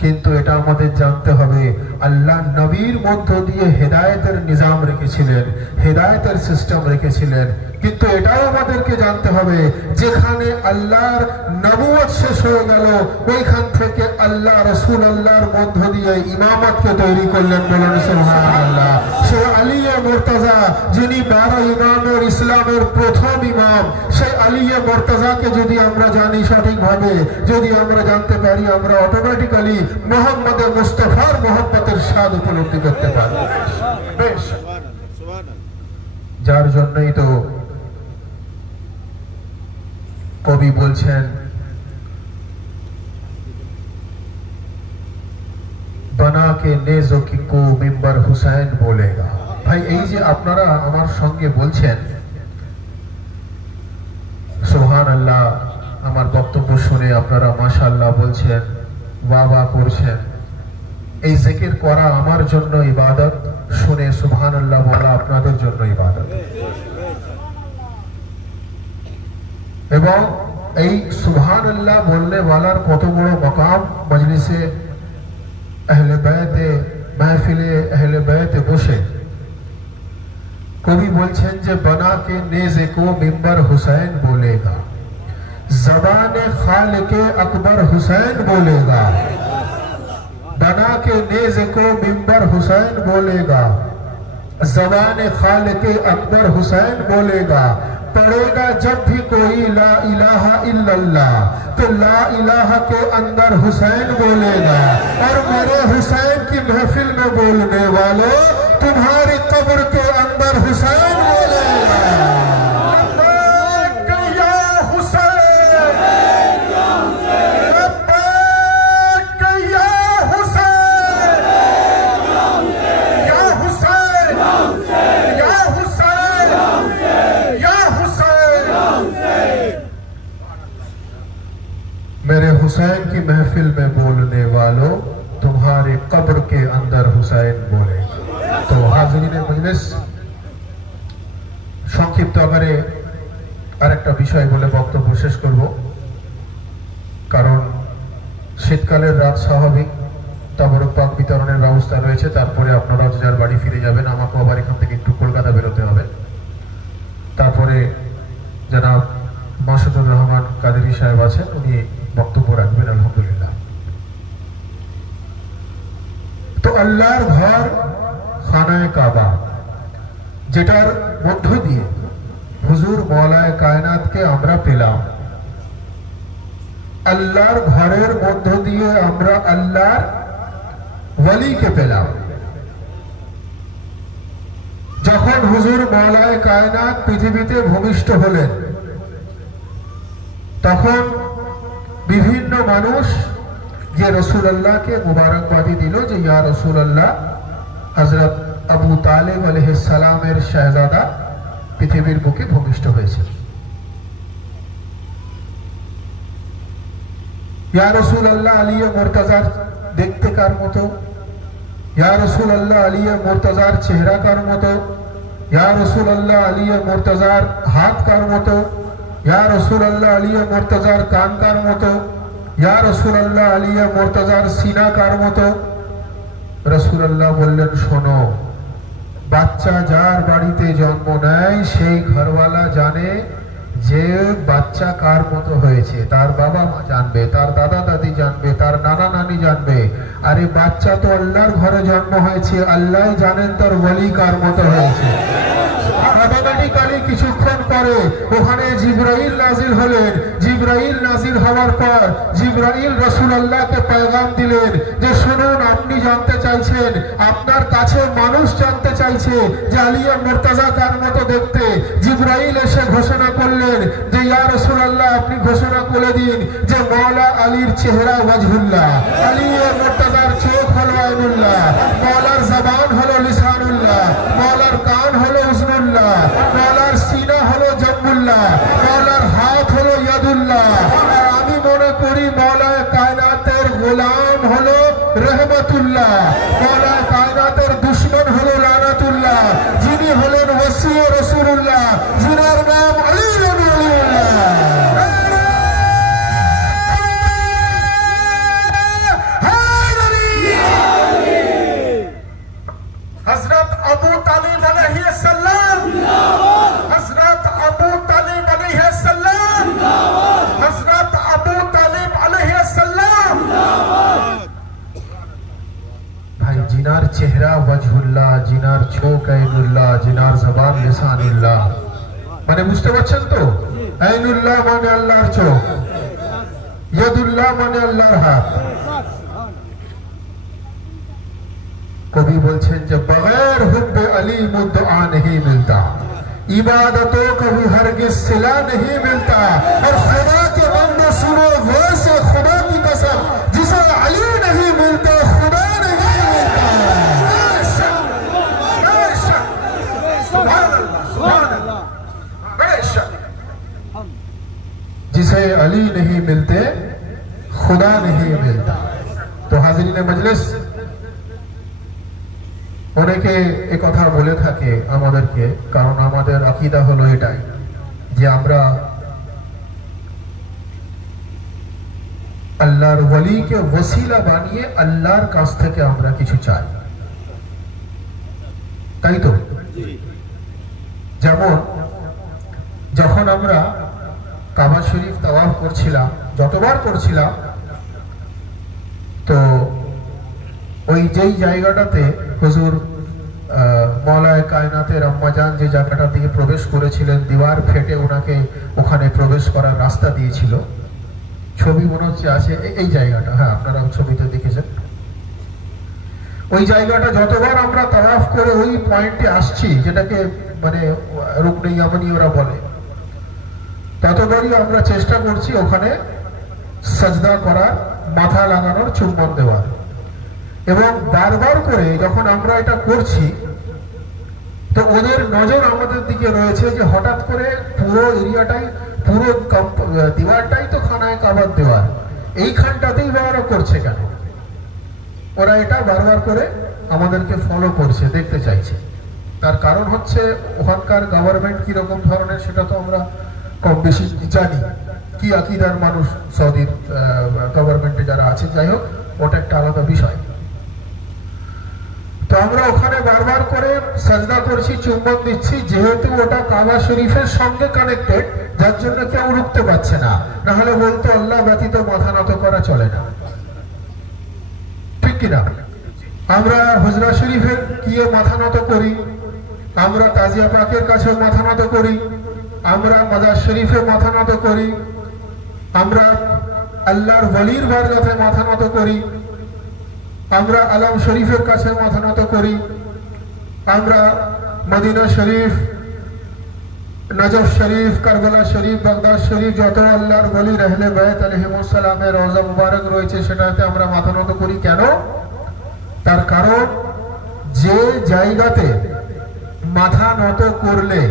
কিন্তু এটা আমাদের জানতে হবে আল্লাহ নবীর মধ্য দিয়ে হেদায়েতের নিজাম রেখেছিলেন, হেদায়েতের সিস্টেম রেখেছিলেন। কিন্তু এটাও আমাদেরকে জানতে হবে যেখানে আল্লাহর নবুয়ত শেষ হয়ে গেল ওইখান থেকে আল্লাহ রাসূলুল্লাহর মধ্য দিয়ে ইমামতকে তৈরি করলেন। বলুন সুবহানাল্লাহ। সে আলী মুর্তজা, যিনি 12 ইমামের ইসলামের প্রথম ইমাম, সেই আলিয়ে মুর্তজাকে যদি আমরা জানি সঠিকভাবে, যদি আমরা জানতে পারি, আমরা অটোমেটিক্যালি মুহাম্মদ মুস্তাফার মুহাব্বতের স্বাদ উপলব্ধি করতে পারি। বেশ, যার জন্যই তো কবি বলছেন बना के नेज़ो की को मिंबर हुसैन बोलेगा। भाई এই যে আপনারা আমার সঙ্গে বলছেন সুবহানাল্লাহ, আমার বক্তব্য শুনে আপনারা মাশাআল্লাহ বলছেন, ওয়া ওয়া করছেন, এই জিকির করা আমার জন্য ইবাদত, শুনে সুবহানাল্লাহ বলা আপনাদের জন্য ইবাদত। এবং এই সুবহানাল্লাহ বললে ওয়ালার কত বড় মাকাম মজলিসে अहले बैते महफिले अहले बैते बसे। कवि बोलছেন যে बना के नेज़े को मिंबर हुसैन बोलेगा, ज़बान खालिक़े अकबर हुसैन बोलेगा। बना के नेज़े को मिंबर हुसैन बोलेगा, ज़बान खालिक़े अकबर हुसैन बोलेगा। पढ़ेगा जब भी कोई ला इलाहा इल्लल्लाह, तो ला इलाहा के अंदर हुसैन बोलेगा। और मेरे हुसैन की महफिल में बोलने वालों, तुम्हारी कब्र के अंदर हुसैन बोलेगा। मेरे हुसैन की महफिल में बोलने वालों, तुम्हारे कब्र के अंदर हुसैन बोलेगा। तो हाज़रीने मजलिस, সংক্ষিপ্ত আকারে আরেকটা বিষয় বলে বক্তব্য শেষ করব, কারণ শীতকালের রাত স্বাভাবিক, তাবরক পাক বিতরণের ব্যবস্থা রয়েছে, তারপরে আপনারা যার বাড়ি ফিরে যাবেন, আমাকেও আবার এখান থেকে একটু কলকাতা বেরোতে হবে। তারপরে জনাব মাসুদুর রহমান কাদেরী সাহেব আছেন, উনি বক্তব্য রাখবেন আলহামদুলিল্লাহ। তো আল্লাহর ঘর খানায়ে কাবা, যেটার মধ্য দিয়ে হুজুর মওলায়ে কায়নাতকে আমরা পেলাম, আল্লাহর ঘরের মধ্য দিয়ে আমরা আল্লাহর ওয়ালিকে পেলাম। যখন হুজুর মওলায়ে কায়নাত পৃথিবীতে ভূমিষ্ঠ হলেন, তখন বিভিন্ন মানুষ যে রাসূলুল্লাহকে মুবারকবাদি দিল যে ইয়া রাসূলুল্লাহ, হযরত আবু তালিব আলাইহিস সালামের শাহজাদা পৃথিবীর বুকে ভূমিষ্ঠ হয়েছে। ইয়া রাসূলুল্লাহ, আলিয়ে মুর্তজার দেখতে কার মতো? ইয়া রাসূলুল্লাহ, আলিয়ে মুর্তজার চেহারা কার মতো? ইয়া রাসূলুল্লাহ, আলিয়ে মুর্তজার হাত কার মতো? ইয়া রাসূলুল্লাহ, আলিয়ে মুর্তজার কান কার মতো? ইয়া রাসূলুল্লাহ, আলিয়ে মুর্তজার সিনা কার মতো? রাসূলুল্লাহ বললেন, শোনো, বাচ্চা যার বাড়িতে জন্ম নেয় সেই ঘরওয়ালা জানে যে বাচ্চা কার মতো হয়েছে, তার বাবা মা জানবে, তার দাদা দাদি জানবে, তার নানা নানি জানবে। আরে বাচ্চা তো আল্লাহর ঘরে জন্ম হয়েছে, আল্লাহ জানেন তার ওয়ালি কার মতো হয়েছে। অটোমেটিক্যালি কিছুক্ষণ পরে ওখানে জিবরাইল নাজিল হলেন। জিবরাইল নাজিল হওয়ার পর জিবরাইল রাসূলুল্লাহকে পয়গাম দিলেন যে শুনুন, আপনি জানতে চাইছেন, আপনার কাছে মানুষ জানতে চাইছে যে আলিয়ে মুর্তজা কার মতো দেখতে। জিবরাইল এসে ঘোষণা করলেন যে ইয়া রাসূলুল্লাহ, আপনি ঘোষণা করে দিন যে মওলা আলীর চেহারা ওয়াজহুল্লাহ, আলিয়ে মুর্তজার চোখ হলো আইনুল্লাহ, মওলার জবান হলো লিসানুল্লাহ, মওলার কান হলো উজনুল্লাহ, মওলার সিনা হলো জম্বুল্লাহ, মওলার হাত হলো ইয়াদুল্লাহ। আর আমি মনে করি মওলায়ে কায়নাতের গোলাম হলো রহমতুল্লাহ, মওলায়ে কায়নাতের দুশমন হলো লানাতুল্লাহ, যিনি হলেন ওয়াসি রাসূলুল্লাহ, যিনার নাম আলী রাদিয়াল্লাহু। हजरत अबू तालिब अलैहिस्सलाम, हजरत अबू तालिब अलैहिस्सलाम, हजरत अबू तालिब अलैहिस्सलाम। भाई, जिन जिनार चेहरा वजहुल्लाह, जिनार चोख ऐनुल्लाह, जिनार जबान लिसानुल्लाह। माने बुझते पारछेन तो? ऐनुल्लाह माने अल्लाहर चोख, यदुल्लाह माने अल्लाहर हाथ। कवि बोलছেন যে बगैर हुब्बे अली मुद्दआ नहीं मिलता, इबादतों को भी हरगिज सिला नहीं मिलता। और खुदा के बंदे सुनो वैसे खुदा की कसम, जिसे अली नहीं मिलते खुदा नहीं मिलता। जिसे अली नहीं मिलते खुदा नहीं मिलता। तो हाजिरीन मजलिस, অনেকে এই কথা বলে থাকে আমাদেরকে, কারণ আমাদের আকীদা হলো এটাই যে আমরা আল্লাহর ওয়ালিকে ওসিলা বানিয়ে আল্লাহর কাছ থেকে আমরা কিছু চাই, তাই তো? যেমন যখন আমরা কাবা শরীফ তাওয়াফ করছিলাম, যতবার করছিলাম, তো ওই যেই জায়গাটাতে হুজুর মওলায়ে কায়নাতের আম্মাজান যে জায়গাটা দিয়ে প্রবেশ করেছিলেন, দিওয়ার ফেটে ওনাকে ওখানে প্রবেশ করার রাস্তা দিয়েছিল, ছবি মনে হচ্ছে আছে এই জায়গাটা, হ্যাঁ আপনারা ছবিতে দেখেছেন। ওই জায়গাটা যতবার আমরা তাওয়াফ করে ওই পয়েন্টে আসছি, যেটাকে মানে রুকনে ইয়ামানি ওরা বলে, ততবারই আমরা চেষ্টা করছি ওখানে সাজদা করার, মাথা লাগানোর, চুম্বন দেওয়ার। এবং বারবার করে যখন আমরা এটা করছি, তো ওদের নজর আমাদের দিকে রয়েছে যে হঠাৎ করে পুরো এরিয়াটাই, পুরো দেওয়ারটাই তো খানায় কাবার দেওয়ার, এইখানটাতেই ওরা করছে কেন? ওরা এটা বারবার করে আমাদেরকে ফলো করছে, দেখতে চাইছে। তার কারণ হচ্ছে ওখানকার গভর্নমেন্ট কিরকম ধরনের সেটা তো আমরা কম বেশি জানি, কি আকীদার মানুষ সৌদির গভর্নমেন্টে যারা আছে, যাই হোক ওটা একটা আলাদা বিষয়। তো আমরা ওখানে বারবার করে সাজদা করছি, চুম্বন দিচ্ছি, যেহেতু ওটা কাবা শরীফের সঙ্গে কানেক্টেড, যার জন্য কেউ রুখতে পারছে না। না হলে বলতো আল্লাহ ব্যতীত মাথা নত করা চলে না, ঠিক কিনা? আমরা হুজরা শরীফে গিয়ে মাথা নত করি, আমরা তাজিয়া পাকের কাছে মাথা নত করি, আমরা মাজার শরীফে মাথা নত করি, আমরা আল্লাহর ওয়ালির বারগাহে মাথা নত করি, আমরা আলম শরীফের কাছে মাথা নত করি, আমরা মদিনা শরীফ, নজফ শরীফ, কারবালা শরীফ, বাগদাদ শরীফ, যত আল্লাহর ওয়ালি আহলে বাইত আলাইহিমুস সালামের রওজা মুবারক রয়েছে সেটাতে আমরা মাথা নত করি। কেন? তার কারণ যে জায়গাতে মাথা নত করলে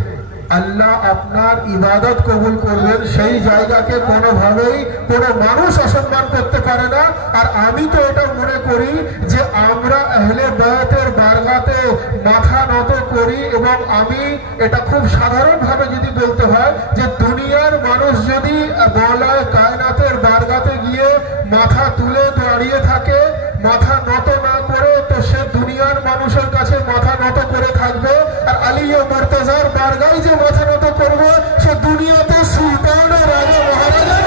আল্লাহ আপনার ইবাদত কবুল করবেন, সেই জায়গাকে কোনোভাবেই কোনো মানুষ অসম্মান করতে পারে না। আর আমি তো এটা মনে করি যে আমরা আহলে বায়তের বারগাতে মাথা নত করি, এবং আমি এটা খুব সাধারণভাবে যদি বলতে হয় যে দুনিয়ার মানুষ যদি মওলায়ে কায়নাতের বারগাতে গিয়ে মাথা তুলে দাঁড়িয়ে থাকে, মাথা নত না করে, তো সে দুনিয়ার মানুষের কাছে মাথা নত করে থাকবে। আর আলিয়া মুর্তজার বারগায় যে মাথা নত করবে, সে দুনিয়াতে সুলতান ও রাজা মহারাজা।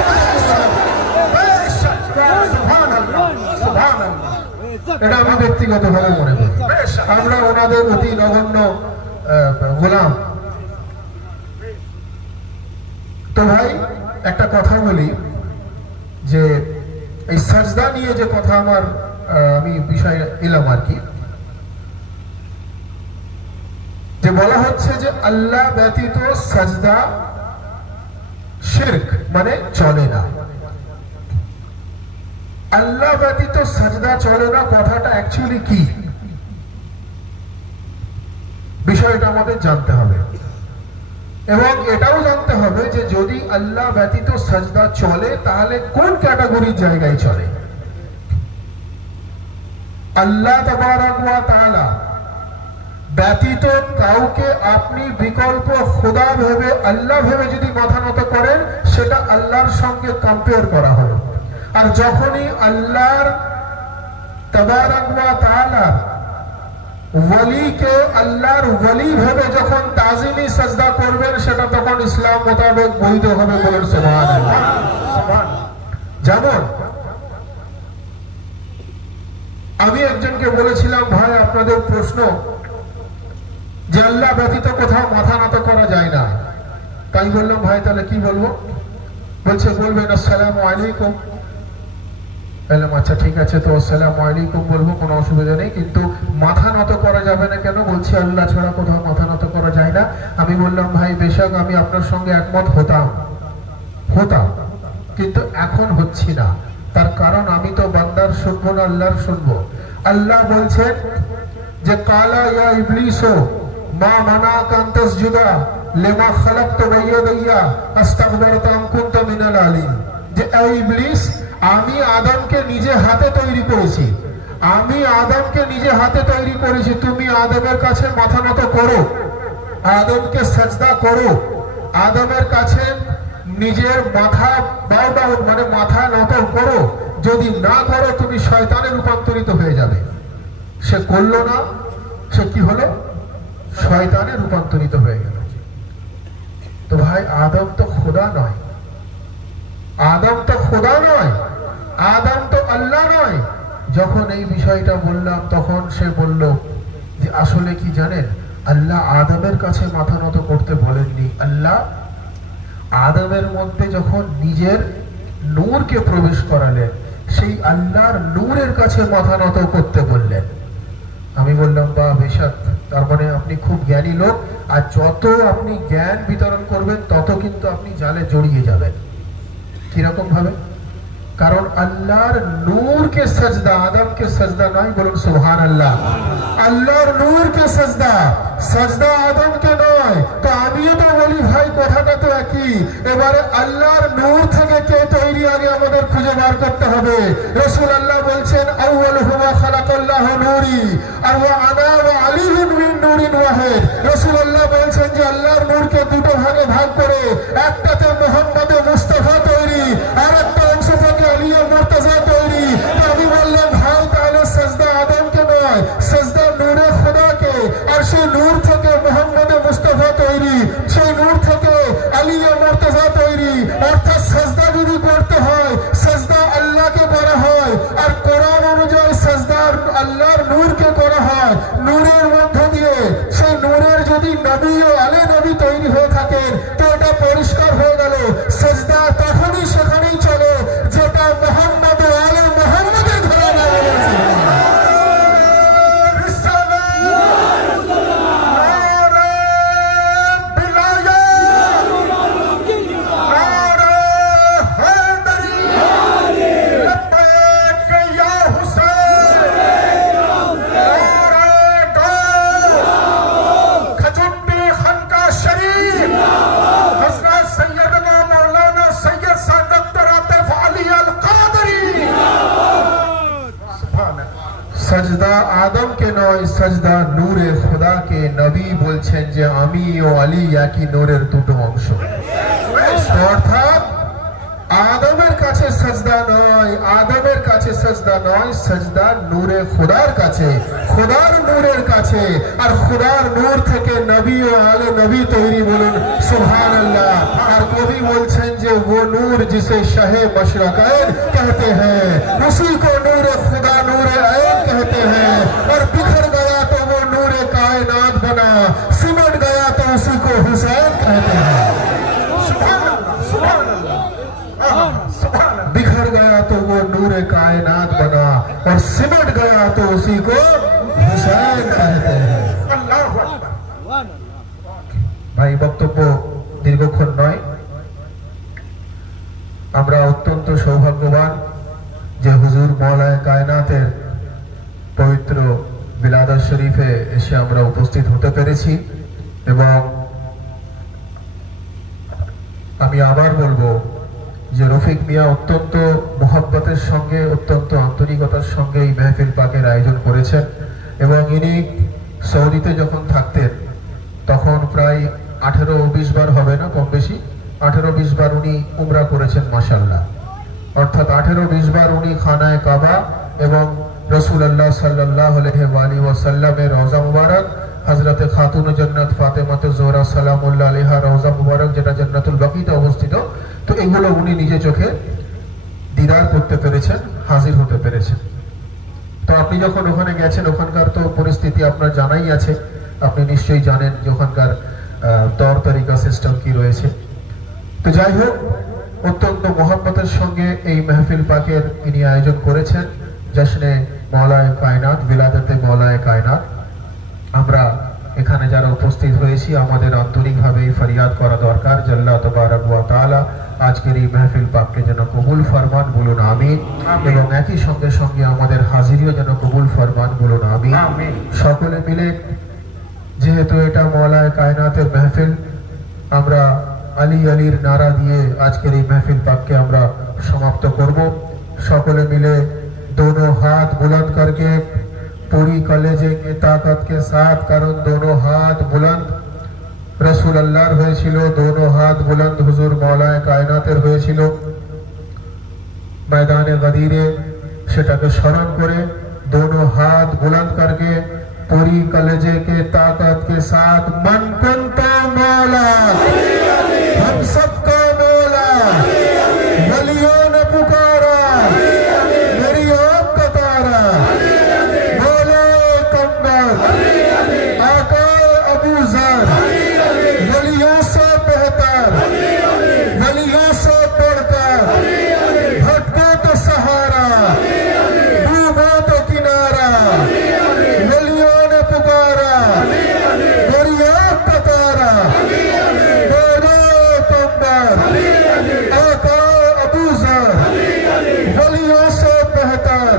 এটা আমি ব্যক্তিগতভাবে মনে করি, আমরা ওনাদের অতি নগণ্য গোলাম। তো ভাই একটা কথা বলি, যে এই সাজদা নিয়ে যে কথা আমার আমি বিষয় এলাম আর কি, যে বলা হচ্ছে যে আল্লাহ ব্যতীত সাজদা শিরক, মানে চলে না। আল্লাহ ব্যতীত সাজদা চলে না কথাটা অ্যাকচুয়ালি কি, বিষয়টা আমাদের জানতে হবে। এবং এটাও জানতে হবে যে যদি আল্লাহ ব্যতীত সাজদা চলে, তাহলে কোন ক্যাটাগরির জায়গায় চলে। আল্লাহ তাবারাক ওয়া তাআলা ব্যতীত কাউকে আপনি বিকল্প খোদা ভেবে, আল্লাহ ভেবে যদি মাথা নত করেন, সেটা আল্লাহর সঙ্গে কম্পেয়ার করা হলো। আর যখনই আল্লাহর তাবারাক ওয়া তাআলা ওয়ালিকে আল্লাহর ওয়ালি ভেবে যখন তাজিমি সাজদা করবেন, সেটা তখন ইসলাম মোতাবেক বৈধ হবে। বলেন সুবহানাল্লাহ। যেমন আমি একজনকে বলেছিলাম, ভাই আপনাদের প্রশ্ন যে আল্লাহ ব্যতীত কোথাও মাথা নত করা যায় না। তাই বললাম, ভাই তাহলে কি বলবো? বলছে বলবেন আসসালামু আলাইকুম। বললাম আচ্ছা ঠিক আছে, তো আসসালামু আলাইকুম বলবো, কোনো অসুবিধা নেই, কিন্তু মাথা নত করা যাবে না কেন? বলছে আল্লাহ ছাড়া কোথাও মাথা নত করা যায় না। আমি বললাম, ভাই বেশক আমি আপনার সঙ্গে একমত হতাম, কিন্তু এখন হচ্ছি না। তার কারণ আমি তো বান্দার শুনবো না, আল্লাহর শুনবো। আল্লাহ বলছেন যে কালা ইয়া ইবলিস মা মানাকা আন তাসজুদা লিমা খালাকতু বিয়াদিয়া আস্তাগফিরুকা আম কুনতা মিনাল আলিম। যে এই ইবলিস, আমি আদমকে নিজে হাতে তৈরি করেছি, আমি আদমকে নিজে হাতে তৈরি করেছি, তুমি আদমের কাছে মাথা নত করো, আদমকে সাজদা করো, আদমের কাছে নিজের মাথা বাও মানে মাথা নত করো। যদি না করো তুমি শয়তানে রূপান্তরিত হয়ে যাবে। সে করলো না, সে কি হলো? শয়তানে রূপান্তরিত হয়ে গেল। তো ভাই আদম তো খোদা নয়, আদম তো খোদা নয়, আদম তো আল্লাহ নয়। যখন এই বিষয়টা বললাম তখন সে বলল যে আসলে কি জানেন, আল্লাহ আদমের কাছে মাথা নত করতে বলেননি, আল্লাহ আদমের মধ্যে যখন নিজের নূরকে প্রবেশ করালেন, সেই আল্লাহর নূরের কাছে মাথা নত করতে বললেন। আমি বললাম বা বেশক, তার মানে আপনি খুব জ্ঞানী লোক, আর যত আপনি জ্ঞান বিতরণ করবেন তত কিন্তু আপনি জালে জড়িয়ে যাবেন। কিরকম ভাবে? কারণ আল্লাহর নূরকে সাজদা, আদমকে সাজদা নয়, বলুন সুবহানাল্লাহ। আল্লাহর নূরকে সাজদা, সাজদা আদমকে নয়। তো আমিও তো বলি ভাই কথাটা তো একই। এবারে আল্লাহর নূর থেকে কে তৈরি, আগে আমাদের খুঁজে বার করতে হবে। রাসূল আল্লাহ বলছেন আউয়ালুহু মা খালাকাল্লাহু নূরি আর ওয়া আনা ওয়া আলিয়ুন মিন নূরিন ওয়াহিদ। রাসূল আল্লাহ বলছেন যে আল্লাহর নূরকে দুটো ভাগে ভাগ করে, একটাতে মুহাম্মদ মুস্তাফা তৈরি, আর একটা অংশ থেকে আলী মুর্তজা তৈরি। আমি বললাম ভাই তাহলে সাজদা আদমকে নয়, সাজদা নূরে খোদাকে, আর সেই নূর থেকে মুহাম্মদ মুস্তাফা তৈরি, সেই নূর থেকে আলী মুর্তজা তৈরি। অর্থাৎ সাজদা যদি করতে হয়, সাজদা আল্লাহকে করা হয়, আর কোরআন অনুযায়ী সাজদা আল্লাহর নূরকে করা হয়। নূরের মধ্য দিয়ে সেই নূরের যদি নবী ও আলে নবী তৈরি হয়ে থাকেন, তো এটা পরিষ্কার হয়ে গেল সাজদা তখনই সেখানেই চলে যেটা মুহাম্মদ ও আলে মুহাম্মদের ঘরানা রয়েছে। सजदा आदम के नয়, सजदा नूरे खुदा के। नबी বলছেন যে আমি ও আলী একই নূরের দুটো অংশ। অর্থাৎ আদমের কাছে সাজদা নয়, আদমের কাছে সাজদা নয়, সাজদা নূরে খোদার কাছে, খোদার নূরের কাছে। আর খোদার নূর থেকে নবী ও আলে নবী তৈরি, বলুন সুবহানাল্লাহ। আর কবি বলছেন যে वो नूर जिसे शाहे मशरक़ैन कहते हैं, उसी को नूरे खुदा नूरे ऐन कहते हैं। और बिखर गया तो वो नूरे कायनात बना, सिमट गया तो उसी को हुसैन कहते हैं। बिखर गया तो वो नूरे कायनात बना, और सिमट गया तो उसी को हुसैन कहते हैं। ভাই বক্তব্য দীর্ঘক্ষণ নয়। আমরা অত্যন্ত সৌভাগ্যবান যে হুজুর মওলায়ে কায়নাতের পবিত্র বিলাদত শরীফে এসে আমরা উপস্থিত হতে পেরেছি। এবং আমি আবার বলবো যে রফিক মিয়া অত্যন্ত মোহাব্বতের সঙ্গে, অত্যন্ত আন্তরিকতার সঙ্গে এই মেহফিল পাকের আয়োজন করেছেন। এবং ইনি সৌদিতে যখন থাকতেন তখন প্রায় 18-20 বার হবে না, কম বেশি 18-20 বার উনি উমরা করেছেন মাশাআল্লাহ। অর্থাৎ 18-20 বার উনি খানায়ে কাবা এবং রাসূলুল্লাহ সাল্লাল্লাহু আলাইহি ওয়াসাল্লামের রওজা মুবারক, হযরতে খাতুন জান্নাত ফাতেমাতুজ জোহরা সালামুল্লাহ আলাইহা রওজা মুবারক, যেটা জান্নাতুল বাকিতে অবস্থিত, তো এগুলো উনি নিজে চোখে দিদার করতে পেরেছেন, হাজির হতে পেরেছেন। তো আপনি যখন ওখানে গেছেন ওখানকার তো পরিস্থিতি আপনার জানাই আছে, আপনি নিশ্চয়ই জানেন যে ওখানকার তর তরিকা সিস্টেম কি রয়েছে। তো যাই হোক, অত্যন্ত মহব্বতের সঙ্গে এই মেহফিল পাকের ইনি আয়োজন করেছেন জশ্নে মওলায়ে কায়নাত, বিলাদতে মওলায়ে কায়নাত। আমরা এখানে যারা উপস্থিত হয়েছি আমাদের আন্তরিকভাবে ফরিয়াদ করা দরকার যে আল্লাহ তাবারক ওয়া তাআলা আজকের এই মেহফিল পাককে যেন কবুল ফরমান, বলুন আমিন। এবং একই সঙ্গে সঙ্গে আমাদের হাজিরিও যেন কবুল ফরমান, বলুন আমিন। সকলে মিলে, যেহেতু এটা মওলায়ে কায়নাতের মেহফিল, আমরা আলী আলীর নারা দিয়ে আজকের এই মেহফিল পাককে আমরা সমাপ্ত করব। সকলে মিলে दोनों हाथ बुलंद करके पूरी कलेजेंगे ताकत के साथ, कारण दोनों हाथ बुलंद रसूल अल्लाहर হয়েছিল, दोनों हाथ बुलंद हुजूर मौलाए कायनातेर হয়েছিল मैदाने गदीरे। সেটাকে স্মরণ করে दोनों हाथ बुलंद करके पूरी कलेजे के ताकत के साथ मन कुंतो मौला हम सबका मौला, वलियों ने पुकारा मेरी आपका तारा, मौलाए कम्बर आका अबू जर, वलियों से बेहतर, वलियों से बढ़कर, भटको तो सहारा, डूबो तो किनारा, वलियों ने पुकारा मेरी आपका तारा, मौलाए कम्बर आका अबू जर, वलियों से बेहतर,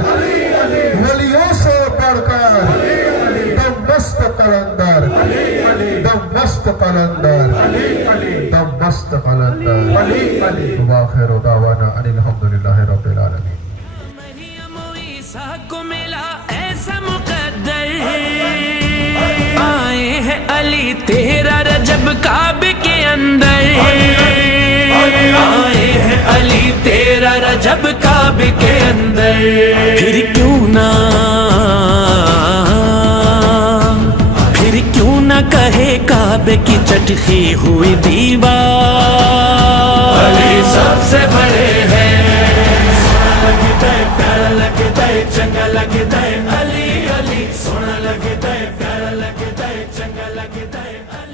वलियों से बढ़कर, दम मस्त कलंदर, दम मस्त कलंदर, दम मस्त कलंदर। वाखिर दावाना अनिल हम्दुलिल्लाहि रब्बिल आलमीन। मरियम ईसा को मिला ऐसा मुकद्दर, आए हैं अली तेरा रजब काबे के अंदर, आए हैं अली तेरा रजब काबे के अंदर। फिर क्यों ना कहे काबे की चटकी हुई दीवार, अली सबसे बड़े हैं। सोना लगता है, प्यारा लगता है, चंगा लगता है अली अली, सोना लगता है, प्यारा लगता है, चंगा लगता है अली।